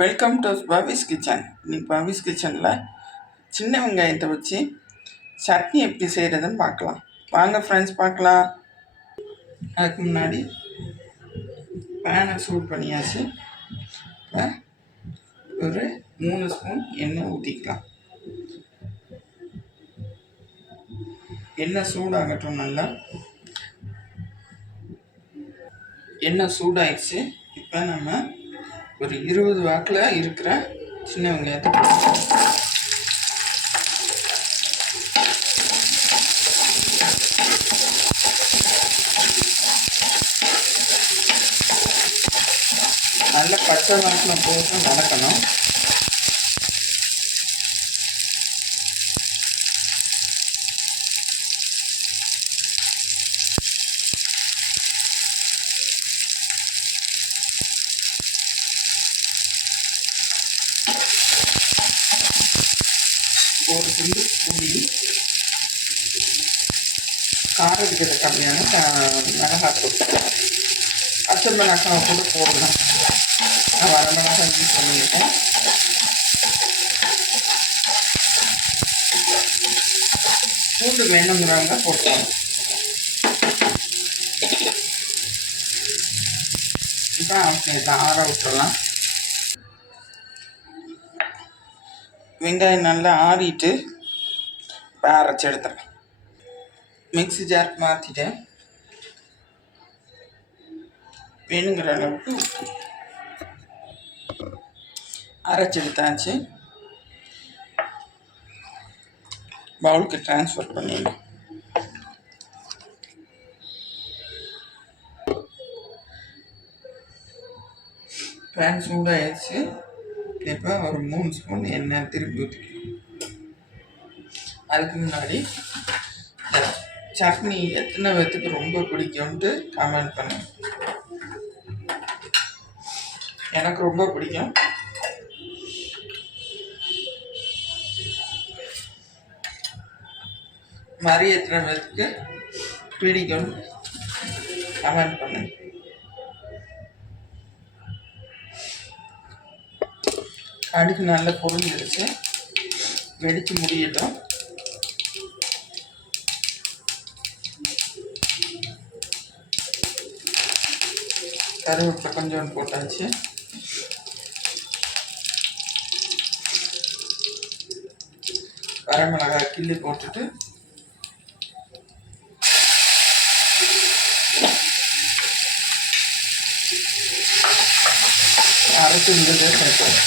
Welcome to Pavis kitchen இன்னைக்கு பவிஸ் கிச்சனில் சின்ன வெங்காயத்தை வச்சு சட்னி எப்படி செய்கிறதுன்னு பார்க்கலாம். வாங்க ஃப்ரெண்ட்ஸ் பார்க்கலாம். அதுக்கு முன்னாடி பேனை சூட் பண்ணியாச்சு. ஒரு மூணு ஸ்பூன் எண்ணெய் ஊற்றிக்கலாம் எண்ணெய் சூடாகட்டும் நல்லா. எண்ணெய் சூடாயிடுச்சு. இப்போ நம்ம ஒரு இருபது வாக்கில் இருக்கிற சின்ன வெங்காயத்தை நல்ல பச்சை வாக்கில் போட்டு வதக்கணும். ஒரு துண்டு புளி காரத்துக்கு கம்மியான மிளகாத்தூள் பச்சை மிளகாய் கூட போடலாம். நான் வர மிளகாய் யூஸ் பண்ணியிருக்கேன். பூண்டு வேணுங்கிறவங்க போட்டுக்கலாம். இப்போ இதை ஆற விட்டுறலாம். வெங்காயம் நல்லா ஆறிட்டு இப்போ அரைச்சி எடுத்துறேன். மிக்ஸி ஜார் மாற்றிட்டேன் வேணுங்கிற அளவுக்கு உப்பு. அரைச்சி எடுத்தாச்சு. பவுலுக்கு ட்ரான்ஸ்ஃபர் பண்ணிடலாம் பேன் சூடாகிடுச்சு இப்போ ஒரு மூணு ஸ்பூன் எண்ணெய் திருப்பி ஊற்றிக்கணும் அதுக்கு முன்னாடி சட்னி எத்தனை பேர்த்துக்கு ரொம்ப பிடிக்கும்ட்டு கமெண்ட் பண்ணேன் எனக்கு ரொம்ப பிடிக்கும். மாதிரி எத்தனை பேர்த்துக்கு பிடிக்கும் கமெண்ட் பண்ணேன் அடுக்கு நல்லா பொருந்துருச்சு வெடித்து முடியட்டும். கருவேப்பிலை கொஞ்சோண்டு போட்டாச்சு. வரமிளகாய் கிள்ளி போட்டுட்டு அரைச்சு இருந்ததே சேர்ப்போம்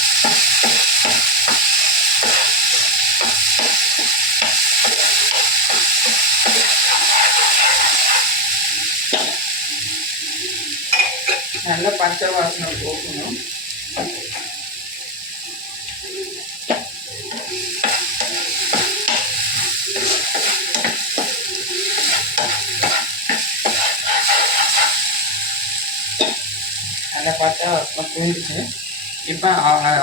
நல்ல பச்சை வாசனை போகணும் நல்லா பச்சை வாசனை போயிடுச்சு இப்போ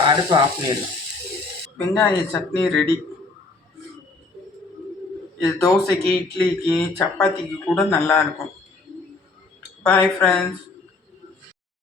அடுப்பு ஆஃப் பண்ணிடலாம் வெங்காய சட்னி ரெடி இது தோசைக்கு இட்லிக்கு சப்பாத்திக்கு கூட நல்லா இருக்கும் பாய் ஃப்ரெண்ட்ஸ்